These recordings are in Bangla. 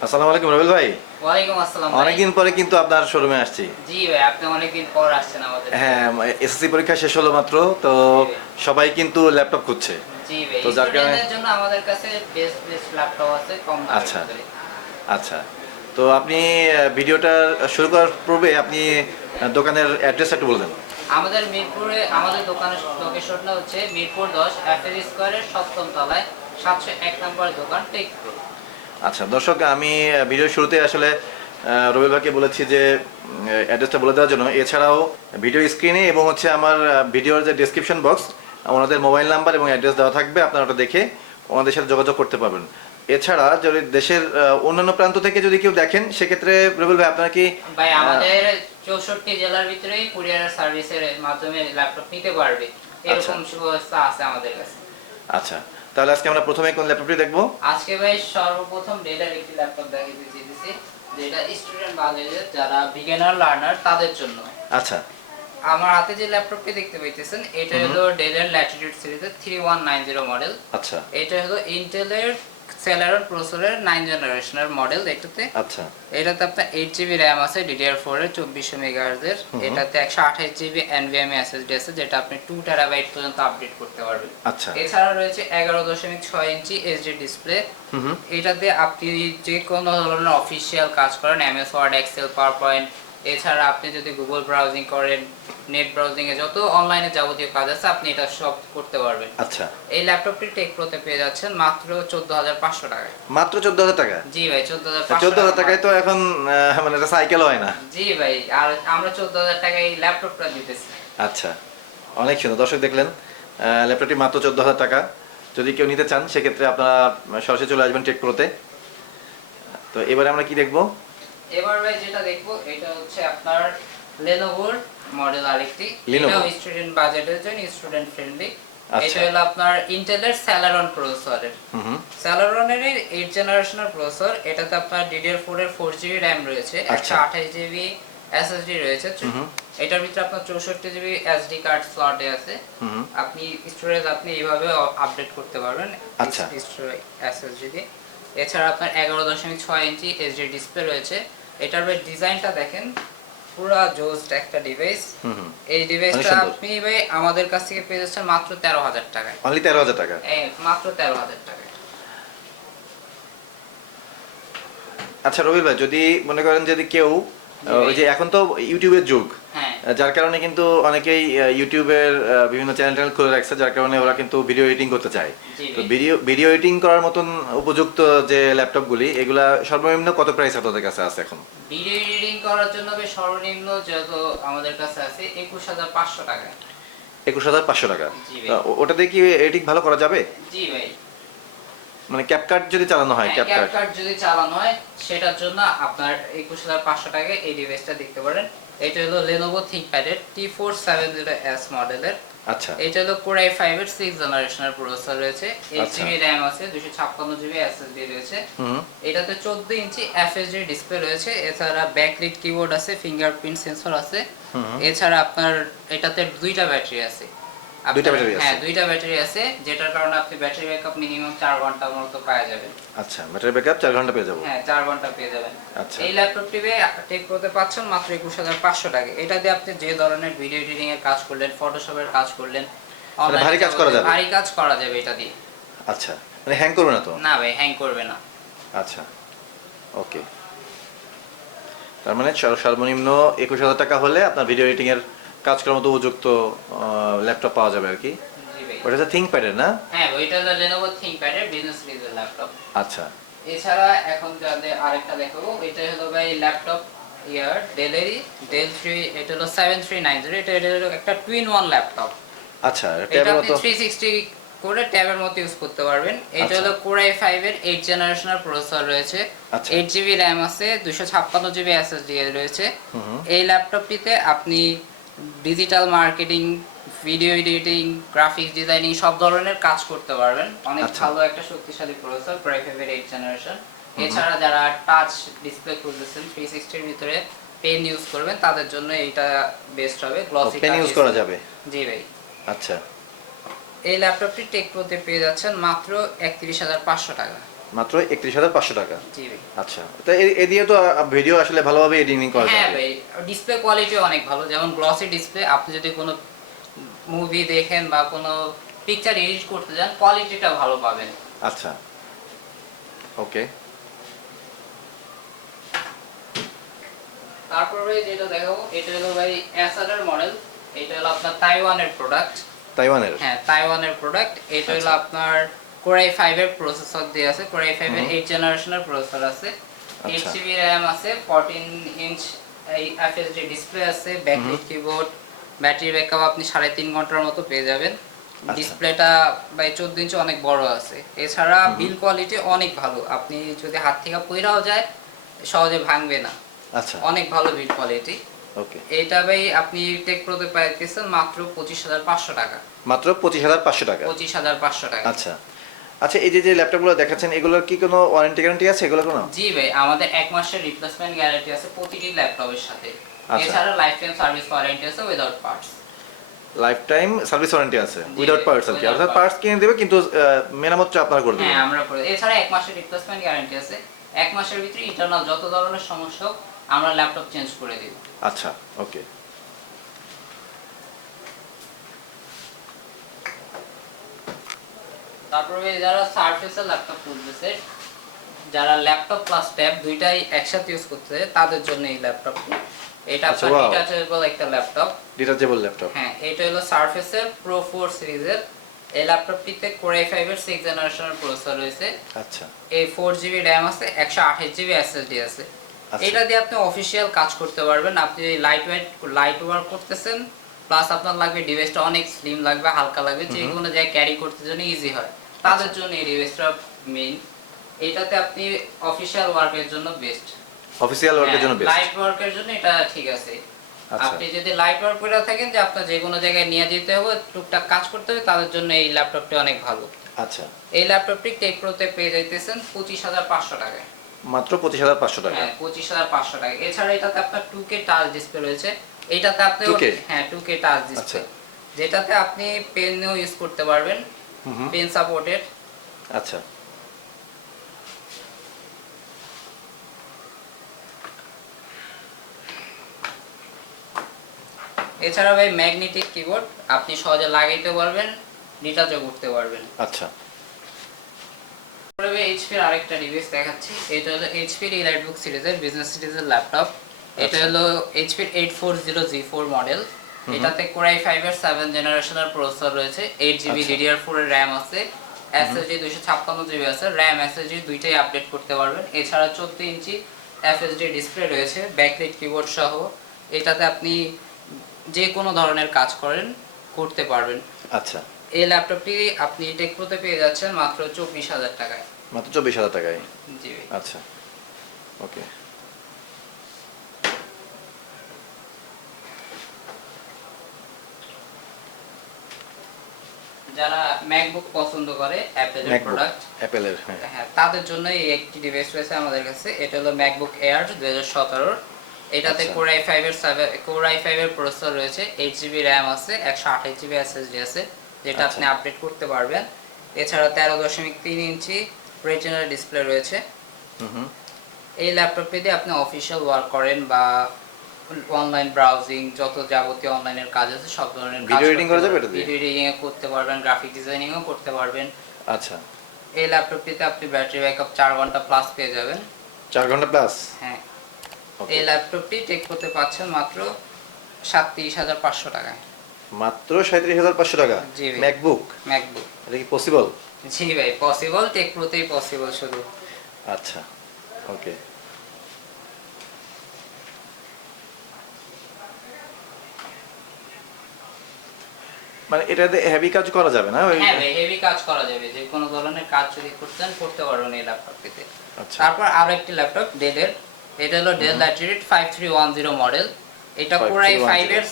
আসসালামু আলাইকুম রবিল ভাই। ওয়ালাইকুম আসসালাম অনেকদিন পরে কিন্তু আপনার শোরুমে আসছি। জি ভাই আপনি অনেকদিন পর আসছেন আমাদের। হ্যাঁ এসএসসি পরীক্ষা শেষ হলো মাত্র তো সবাই কিন্তু ল্যাপটপ খুঁজছে। জি ভাই তো যার কারণে- জন্য আমাদের কাছে বেস্ট বেস্ট ল্যাপটপ আছে কম দামের আচ্ছা। আচ্ছা। তো আপনি ভিডিওটা শুরু করার পূর্বে আপনি দোকানের অ্যাড্রেস একটু বলবেন আমাদের মিরপুরে আমাদের দোকানের লোকেশনটা হচ্ছে মিরপুর দশ এফএল স্কোয়ারের সপ্তম তলায় সাতশো এক নম্বর দোকান টেক প্রো আচ্ছা দর্শক আমি আহ, ভিডিওর শুরুতে আসলে রবিল ভাইকে বলেছি যে অ্যাড্রেসটা বলে দেওয়ার জন্য। এছাড়াও ভিডিও স্ক্রিনে এবং হচ্ছে আমার ভিডিওর যে ডেসক্রিপশন বক্স ওনাদের মোবাইল নাম্বার এবং অ্যাড্রেস দেওয়া থাকবে। আপনারা ওটা দেখে ওনাদের সাথে যোগাযোগ করতে পারবেন। এছাড়া যদি দেশের অন্যান্য প্রান্ত থেকে যদি কেউ দেখেন সেক্ষেত্রে রবিল ভাই আপনারা কি ভাই আমাদের চৌষট্টি জেলার ভিতরেই কুরিয়ার সার্ভিসের মাধ্যমে ল্যাপটপ নিতে পারবে। এরকম সুব্যবস্থা আছে আমাদের কাছে। আচ্ছা। তাহলে আজকে আমরা প্রথমে কোন ল্যাপটপটি দেখব? আজকে ভাই সর্বপ্রথম ডেলের একটি ল্যাপটপ দেখাতে চেয়েছি যেটা স্টুডেন্ট বাজেটের যারা বিগিনার লার্নার তাদের জন্য। আচ্ছা। আমার হাতে যে ল্যাপটপটি দেখতে পাইতেছেন এটা হলো ডেলের ল্যাটিটিউড সিরিজের three one nine zero model আচ্ছা। এটা হলো ইন্টেলের সেলারন প্রসেসরের নাইন জেনারেশনের মডেল এটাতে। আচ্ছা। এটাতে আপনার এইট জিবি র্যাম আছে ডিডিআর ফোর এর চব্বিশশো মেগাহার্জের এটাতে একশো আঠাশ জিবি এনভিএমই এসএসডি আছে যেটা আপনি টু টেরাবাইট পর্যন্ত আপডেট করতে পারবেন। আচ্ছা। এছাড়া রয়েছে এগারো দশমিক ছয় ইঞ্চি এইচডি ডিসপ্লে এটাতে আপনি যে কোনো ধরনের অফিসিয়াল কাজ করেন ওয়ার্ড এক্সেল পাওয়ার পয়েন্ট এছাড়া আপনি যদি গুগল ব্রাউজিং করেন নেট ব্রাউজিং এ যত অনলাইনে যাবতীয় কাজ আছে আপনি এটা সব করতে পারবেন। আচ্ছা। এই ল্যাপটপটি টেক প্রোতে পেয়ে যাচ্ছেন মাত্র চোদ্দ হাজার পাঁচশো টাকায়। মাত্র চোদ্দ হাজার টাকা জি ভাই চোদ্দ হাজার চোদ্দ হাজার টাকায় তো এখন মানে এটা সাইকেল হয় না। জি ভাই আর আমরা চোদ্দ হাজার টাকায় এই ল্যাপটপটা দিতেছি। আচ্ছা অনেক সুন্দর। দর্শক দেখলেন ল্যাপটপটি মাত্র চোদ্দ হাজার টাকা। যদি কেউ নিতে চান সেক্ষেত্রে আপনারা সরাসরি চলে আসবেন টেক প্রোতে তো এবারে আমরা কি দেখব? এবার ভাই যেটা দেখব এটা হচ্ছে আপনার লেনোভোর মডেল আরেকটি এটাও স্টুডেন্ট বাজেটের জন্য স্টুডেন্ট ফ্রেন্ডলি আচ্ছা। এটা হলো আপনার ইন্টেলের স্যালারন প্রসেসরের স্যালারনের এইট জেনারেশনের প্রসেসর এটাতে আপনার ডিডিআর ফোর এর ফোর জিবি র্যাম রয়েছে একশো আচ্ছা। আঠাশ জিবি এসএসডি রয়েছে। এটার ভিতরে আপনার চৌষট্টি জিবি এসডি কার্ড স্লটে আছে। আপনি স্টোরেজ আপনি এইভাবে আপডেট করতে পারবেন আচ্ছা। এসএসডি দিয়ে এছাড়া আপনার এগারো দশমিক ছয় ইঞ্চি এইচডি ডিসপ্লে রয়েছে এটার ডিজাইনটা দেখেন পুরা জোস্ট একটা ডিভাইস এই ডিভাইসটা। আপনি ভাই আমাদের কাছ থেকে পেয়ে যাচ্ছেন মাত্র তেরো হাজার টাকায়। অনলি তেরো হাজার টাকা? এই মাত্র তেরো হাজার টাকা আচ্ছা রবি ভাই যদি মনে করেন যদি কেউ ওই যে এখন তো ইউটিউবের যুগ যার কারণে কিন্তু অনেকেই ইউটিউবের বিভিন্ন চ্যানেল ট্যানেল খুলে রাখছে যার কারণে ওরা কিন্তু ভিডিও এডিটিং করতে চায়। তো ভিডিও ভিডিও এডিটিং করার মতন উপযুক্ত যে ল্যাপটপগুলি এগুলা সর্বনিম্ন কত প্রাইস আপনাদের কাছে আছে এখন? ভিডিও এডিটিং করার জন্য সর্বনিম্ন যত আমাদের কাছে আছে একুশ হাজার পাঁচশো টাকায় একুশ হাজার পাঁচশো টাকা। জি ভাই। তা ও- ওটাতে কি এডিটিং ভালো করা যাবে? জি ভাই। মানে ক্যাপকাট যদি চালানো হয় ক্যাপকাট ক্যাপকাট যদি চালানো হয় সেটার জন্য আপনার একুশ হাজার পাঁচশো টাকায় এই ডিভাইসটা দেখতে পারেন। এটা হলো Lenovo ThinkPad এর ফোর সেভেন জিরো মডেলের আচ্ছা। এটা হলো Core i5 এর সিক্স জেনারেশনের প্রসেসর রয়েছে। এইট আচ্ছা। জিবি র্যাম আছে দুশো ছাপ্পান্ন জিবি এসএসডি রয়েছে। হুম। এটাতে চোদ্দ ইঞ্চি FHD ডিসপ্লে রয়েছে। এছাড়া ব্যাকলিট কিবোর্ড আছে ফিঙ্গারপ্রিন্ট সেন্সর আছে। হুম। এছাড়া আপনার এটাতে দুইটা ব্যাটারি আছে। দুইটা battery আছে? হ্যাঁ দুইটা ব্যাটারি আছে যেটার কারণে আপনি ব্যাটারি ব্যাকআপ মিনিমাম চার ঘণ্টার মতো পাওয়া যাবেন আচ্ছা ব্যাটারি ব্যাকআপ চার ঘণ্টা পেয়ে যাব। হ্যাঁ চার ঘণ্টা পেয়ে যাবেন। আচ্ছা। এই ল্যাপটপটি টেক করতে পাচ্ছেন মাত্র একুশ হাজার পাঁচশো টাকা। এটা দিয়ে আপনি যে ধরনের ভিডিও এডিটিং এর কাজ করলেন ফটোশপের কাজ করলেন মানে ভারী কাজ করা যাবে? ভারী কাজ করা যাবে এটা দিয়ে। আচ্ছা মানে হ্যাং করবে না তো? না ভাই হ্যাং করবে না। আচ্ছা ওকে তার মানে সর্বনিম্ন একুশ হাজার টাকা হলে আপনার ভিডিও এডিটিং এর কাজ করার মতো উপযুক্ত ল্যাপটপ পাওয়া যাবে আর কি ওটা হচ্ছে থিঙ্ক প্যাডের না? হ্যাঁ ওইটা হলো Lenovo এর বিজনেস সিরিজের ল্যাপটপ আচ্ছা। এছাড়া এখন যাদের আরেকটা দেখাবো এটা হলো ভাই ল্যাপটপ ইয়ার ডেলেরই ডেল থ্রি এটা হলো সেভেন থ্রি নাইন জিরো এটা এটা হলো একটা টুইন ওয়ান ল্যাপটপ আচ্ছা এটা ট্যাবের মতো থ্রি সিক্সটি করে ট্যাবের মতো ইউজ করতে পারবেন। এটা আচ্ছা। হলো কোরাই ফাইভ এর এইট জেনারেশনের প্রসেসর রয়েছে। আচ্ছা। এইট জিবি র্যাম আছে দুশো ছাপ্পান্ন জিবি এসএসডি রয়েছে। এই ল্যাপটপটিতে আপনি digital marketing video editing graphics designing সব ধরনের কাজ করতে পারবেন। অনেক আচ্ছা। ভালো একটা শক্তিশালী প্রসেসর এর এইট জেনারেশন এছাড়া যারা টাচ ডিসপ্লে খুঁজতেছেন থ্রি সিক্সটির ভিতরে পেন ইউজ করবেন তাদের জন্য এইটা বেস্ট হবে গ্লসি পেন ইউজ করা যাবে? জি ভাই। আচ্ছা। এই ল্যাপটপটি টেক প্রোতে পেয়ে যাচ্ছেন মাত্র একত্রিশ হাজার পাঁচশো টাকা। মাত্র একত্রিশ হাজার পাঁচশো টাকা। আচ্ছা তো এ- দিয়ে তো ভিডিও আসলে ভালোভাবে এডিটিং করা হ্যাঁ যায়। ভাই ডিসপ্লে কোয়ালিটি অনেক ভালো। যেমন গ্লসি ডিসপ্লে আপনি যদি কোনো মুভি দেখেন বা কোনো পিকচার এডিট করতে যান কোয়ালিটিটা ভালো পাবেন। আচ্ছা ওকে তারপরে যেটা দেখাবো এটা হলো ভাই এসআর মডেল এটা হলো আপনার তাইওয়ানের প্রোডাক্ট তাইওয়ানের হ্যাঁ তাইওয়ানের প্রোডাক্ট এটা হলো আচ্ছা। আপনার কোরাই ফাইভ এর প্রসেসর দিয়ে আছে। কোরাই ফাইভ এর হুম। এইট জেনারেশনের প্রসেসর আছে। এইট। জিবি র্যাম আছে ফোরটিন ইঞ্চ এফএসডি ডিসপ্লে আছে ব্যাকলিট কিবোর্ড ব্যাটারি ব্যাকআপ আপনি সাড়ে তিন ঘণ্টার মতো পেয়ে যাবেন। ডিসপ্লেটা বাই চোদ্দ ইঞ্চি অনেক বড় আছে। এছাড়া বিল কোয়ালিটি অনেক ভালো। আপনি যদি হাত থেকে পইরাও যায় সহজে ভাঙবে না। আচ্ছা। অনেক ভালো বিল কোয়ালিটি ওকে। এইটা ভাই আপনি টেক প্রোতে পাইতেছেন মাত্র পঁচিশ হাজার পাঁচশো টাকা। মাত্র পঁচিশ হাজার পাঁচশো টাকা। পঁচিশ হাজার পাঁচশো টাকা। আচ্ছা। আচ্ছা এই যে যে ল্যাপটপগুলো দেখাচ্ছেন এগুলোর কি কোনো ওয়ারেন্টি গ্যারান্টি আছে? এগুলো কোনো? জি ভাই আমাদের এক মাসের রিপ্লেসমেন্ট গ্যারান্টি আছে প্রতিটি ল্যাপটপের সাথে। এছাড়া লাইফ টাইম সার্ভিস ওয়ারেন্টি আছে without parts life time service warranty আছে উইদাউট পার্টস আর কি। অর্থাৎ পার্টস কিনে দেবে কিন্তু মেরামতটা আপনারা করে হ্যাঁ আমরা করে এছাড়া এক মাসের রিপ্লেসমেন্ট গ্যারান্টি আছে। এক মাসের ভিতরে ইন্টারনাল যত ধরনের সমস্যা হোক আমরা ল্যাপটপ চেঞ্জ করে দিব। আচ্ছা ওকে তারপরে যারা সার্ফেসের ল্যাপটপ খুঁজতেছে যারা ল্যাপটপ প্লাস ট্যাব দুইটাই একসাথে ইউজ করতে তাদের জন্য এই ল্যাপটপটি এটা আচ্ছা, আপনার ডিটাচেবল একটা ল্যাপটপ ডিটাচেবল ল্যাপটপ হ্যাঁ এটা হলো সারফেসের প্রো ফোর সিরিজের। এই ল্যাপটপটিতে কোরাই ফাইভ এর সিক্স জেনারেশনের প্রসেসর রয়েছে। আচ্ছা। এই জিবি র্যাম আছে একশো আঠাশ জিবি এসএসডি আছে। আচ্ছা। এটা দিয়ে আপনি অফিসিয়াল কাজ করতে পারবেন। আপনি লাইট ওয়েট লাইট ওয়ার্ক করতেছেন প্লাস আপনার লাগবে ডিভাইসটা অনেক স্লিম লাগবে হালকা লাগবে। যে কোনো জায়গায় ক্যারি করতে জন্য ইজি হয়। তাদের। জন্য এই ডিভাইসটা মেইন এটাতে আপনি অফিসিয়াল ওয়ার্কের জন্য বেস্ট অফিসিয়াল ওয়ার্কের জন্য বেস্ট লাইট ওয়ার্কের জন্য এটা ঠিক আছে। আচ্ছা। আপনি যদি লাইট ওয়ার্ক করে থাকেন যে আপনার যে কোনো জায়গায় নিয়ে যেতে হবে টুকটাক কাজ করতে হবে তাদের জন্য এই ল্যাপটপটি অনেক ভালো। আচ্ছা। এই ল্যাপটপটি টেক প্রোতে পেয়ে যাইতেছেন পঁচিশ হাজার পাঁচশো টাকায়। মাত্র পঁচিশ হাজার পাঁচশো টাকা? হ্যাঁ পঁচিশ হাজার পাঁচশো টাকা। এছাড়া এটাতে আপনার টু কে টাচ ডিসপ্লে রয়েছে। এটাতে আপনি হ্যাঁ টু কে টাচ ডিসপ্লে। যেটাতে আপনি পেনও ইউজ করতে পারবেন। পেন সাপোর্টেড আচ্ছা এছাড়া ভাই ম্যাগনেটিক কিবোর্ড আপনি সহজে লাগাইতে পারবেন ডিটাচও করতে পারবেন। আচ্ছা। তারপরে এইচপির আরেকটা ডিভাইস দেখাচ্ছি। এটা হলো এইচপির ইলাইটবুক সিরিজের বিজনেস সিরিজের ল্যাপটপ এটা আচ্ছা। হলো এইচপির eight four zero G four model এটাতে কোরাই ফাইভ এর সেভেন জেনারেশনের প্রসেসর রয়েছে এইট জিবি আচ্ছা। ডিডিআর ফোর এর র্যাম আছে দুইশো ছাপ্পান্ন জিবি আছে র্যাম এসএসডি দুইটাই আপডেট করতে পারবেন। এছাড়া চোদ্দ ইঞ্চি এফএসডি ডিসপ্লে রয়েছে ব্যাকলাইট কিবোর্ড সহ। এটাতে আপনি যে কোনো ধরনের কাজ করেন করতে পারবেন। আচ্ছা। এই ল্যাপটপটি আপনি টেকপ্রোতে পেয়ে যাচ্ছেন মাত্র চব্বিশ হাজার টাকায়। মাত্র চব্বিশ হাজার টাকায়? জি আচ্ছা। ওকে। যারা ম্যাকবুক পছন্দ করে অ্যাপেলের প্রোডাক্ট অ্যাপেলের হ্যাঁ। তাদের জন্য এই একটি ডিভাইস রয়েছে আমাদের কাছে। এটা হলো ম্যাকবুক এয়ার দুই হাজার সতেরোর। এটাতে। কোরাই ফাইভ এর কোরাই ফাইভ এর প্রসেসর রয়েছে এইট জিবি র্যাম আছে একশো আঠাশ জিবি এসএসডি আছে যেটা আচ্ছা। আপনি আপডেট করতে পারবেন। এছাড়া তেরো দশমিক তিন ইঞ্চি রেটিনাল ডিসপ্লে রয়েছে। এই ল্যাপটপে দিয়ে আপনি অফিসিয়াল ওয়ার্ক করেন বা অনলাইন ব্রাউজিং যত যাবতীয় অনলাইনের কাজ আছে সব ধরনের Video editing করা যাবে এটা দিয়ে? ভিডিও এডিটিং করতে পারবেন গ্রাফিক ডিজাইনিংও করতে পারবেন। আচ্ছা। এই ল্যাপটপটিতে আপনি ব্যাটারি ব্যাকআপ চার ঘণ্টা প্লাস পেয়ে যাবেন। চার ঘণ্টা প্লাস হ্যাঁ। এই ল্যাপটপটি টেক করতে পাচ্ছেন মাত্র সাতত্রিশ হাজার পাঁচশো টাকায়। মাত্র সাঁত্রিশ হাজার পাঁচশো টাকা? জি ভাই। ম্যাকবুক ম্যাকবুক এটা কি পসিবল জি ভাই পসিবল টেক প্রোতেই পসিবল শুধু। আচ্ছা। ওকে মানে এটাতে হেভি কাজ করা যাবে না? হ্যাঁ হেভি কাজ করা যাবে। যে কোনো ধরনের কাজ যদি করতেন করতে পারবেন এই ল্যাপটপটিতে আচ্ছা। তারপর আরও একটি ল্যাপটপ ডেলের এটা হলো Dell latitude five three one zero model এটা 5310 কোরাই ফাইভ এর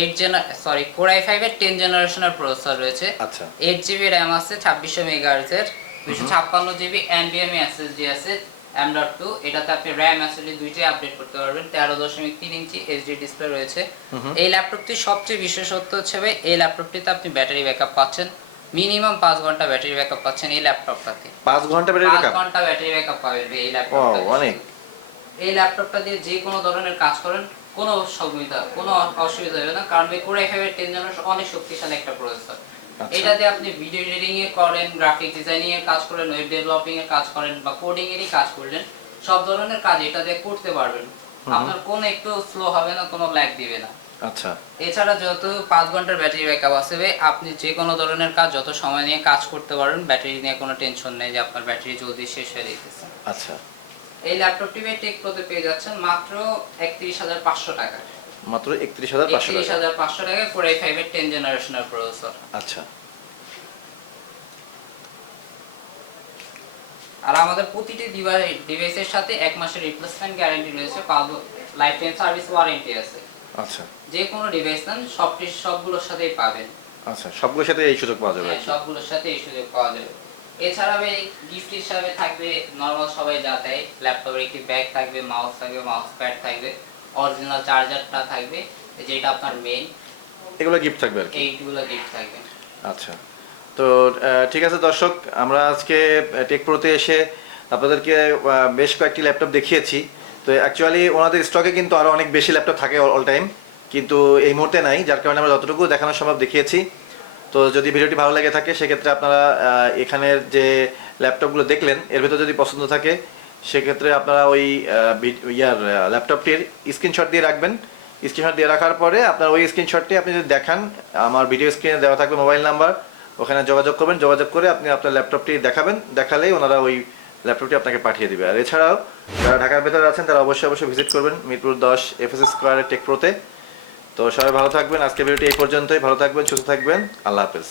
এইট জেনার সরি কোরাই ফাইভ এর টেন জেনারেশনের প্রসেসর রয়েছে। আচ্ছা। এইট জিবি র্যাম আছে ছাব্বিশশো মেগাহার্জের দুশো ছাপ্পান্ন জিবি এনবিএমই এসএসডি আছে। এম ডট টু এটাতে আপনি র্যাম এসএসডি দুইটাই আপডেট করতে পারবেন তেরো দশমিক তিন ইঞ্চি এইচডি ডিসপ্লে রয়েছে। এই ল্যাপটপটি সবচেয়ে বিশেষত্ব হচ্ছে এই ল্যাপটপটিতে আপনি ব্যাটারি ব্যাকআপ পাচ্ছেন। মিনিমাম পাঁচ ঘণ্টা ব্যাটারি ব্যাকআপ পাচ্ছেন এই ল্যাপটপটাতে পাঁচ ঘণ্টা ব্যাটারি ব্যাকআপ ঘণ্টা ব্যাটারি ব্যাকআপ পাবেন এই ল্যাপটপটা অনেক। এই ল্যাপটপটা দিয়ে যে কোনো ধরনের কাজ করেন কোনো সুবিধা কোনো অসুবিধা হবে না কারণ এই কোর i5 এর 10 জেনারেশন অনেক শক্তিশালী একটা প্রসেসর। এটাতে আপনি ভিডিও এডিটিং এ করেন গ্রাফিক ডিজাইনিং এর কাজ করেন ওয়েব ডেভেলপিং এর কাজ করেন বা কোডিং এরই কাজ করলেন সব ধরনের কাজ এটা দিয়ে করতে পারবেন। আপনার কোনো একটু স্লো হবে না কোনো ল্যাগ দিবে না। আচ্ছা। এছাড়া যেহেতু পাঁচ ঘণ্টার ব্যাটারি ব্যাকআপ আছে আপনি যে কোনো ধরনের কাজ যত সময় নিয়ে কাজ করতে পারেন ব্যাটারি নিয়ে কোনো টেনশন নেই যে আপনার ব্যাটারি জলদি শেষ হয়ে যেতেছে আচ্ছা। এই ল্যাপটপটি টেক প্রোতে পেয়ে যাচ্ছেন মাত্র একত্রিশ হাজার পাঁচশো টাকা। মাত্র একত্রিশ হাজার পাঁচশো একত্রিশ টাকা হাজার পাঁচশো টাকা কোরাই ফাইভের টেন জেনারেশনের প্রসেসর আচ্ছা। আর আমাদের প্রতিটি ডিভাইসের সাথে এক মাসের রিপ্লেসমেন্ট গ্যারান্টি রয়েছে লাইফ টাইম সার্ভিস ওয়ারেন্টি আছে। আচ্ছা। যে কোনো ডিভাইস নেন সবটি সবগুলোর সাথেই পাবেন। আচ্ছা সবগুলোর সাথে এই সুযোগ পাওয়া যাবে হ্যাঁ, সবগুলোর সাথে এই সুযোগ পাওয়া যাবে। এছাড়া ভাই গিফট হিসাবে থাকবে নর্মাল সবাই যা দেয় ল্যাপটপের একটি ব্যাগ থাকবে মাউস থাকবে মাউস প্যাড থাকবে। অরিজিনাল চার্জারটা থাকবে যেটা আপনার মেইন এগুলো গিফট থাকবে আর কি? এইগুলো গিফট থাকবে। আচ্ছা। তো ঠিক আছে দর্শক আমরা আজকে টেক প্রোতে এসে আপনাদেরকে বেশ কয়েকটি ল্যাপটপ দেখিয়েছি। তো অ্যাকচুয়ালি ওনাদের স্টকে কিন্তু আরও অনেক বেশি ল্যাপটপ থাকে অল টাইম কিন্তু এই মুহূর্তে নাই যার কারণে আমরা যতটুকু দেখানো সম্ভব দেখিয়েছি। তো যদি ভিডিওটি ভালো লেগে থাকে সেক্ষেত্রে আপনারা এখানের যে ল্যাপটপগুলো দেখলেন এর ভেতর যদি পছন্দ থাকে সেক্ষেত্রে আপনারা ওই ইয়ার ল্যাপটপটির স্ক্রিনশট দিয়ে রাখবেন। স্ক্রিনশট দিয়ে রাখার পরে আপনার ওই স্ক্রিনশটটি আপনি যদি দেখান, আমার ভিডিও স্ক্রিনে দেওয়া থাকবে মোবাইল নাম্বার, ওখানে যোগাযোগ করবেন। যোগাযোগ করে আপনি আপনার ল্যাপটপটি দেখাবেন, দেখালেই ওনারা ওই ল্যাপটপটি আপনাকে পাঠিয়ে দিবে। আর এছাড়াও যারা ঢাকার ভেতরে আছেন, তারা অবশ্যই অবশ্যই ভিজিট করবেন মিরপুর দশ এফএস স্কোয়ারের টেকপ্রোতে তো। সবাই ভালো থাকবেন। আজকে ভিডিওটি এই পর্যন্তই। ভালো থাকবেন, সুস্থ থাকবেন। আল্লাহ হাফেজ।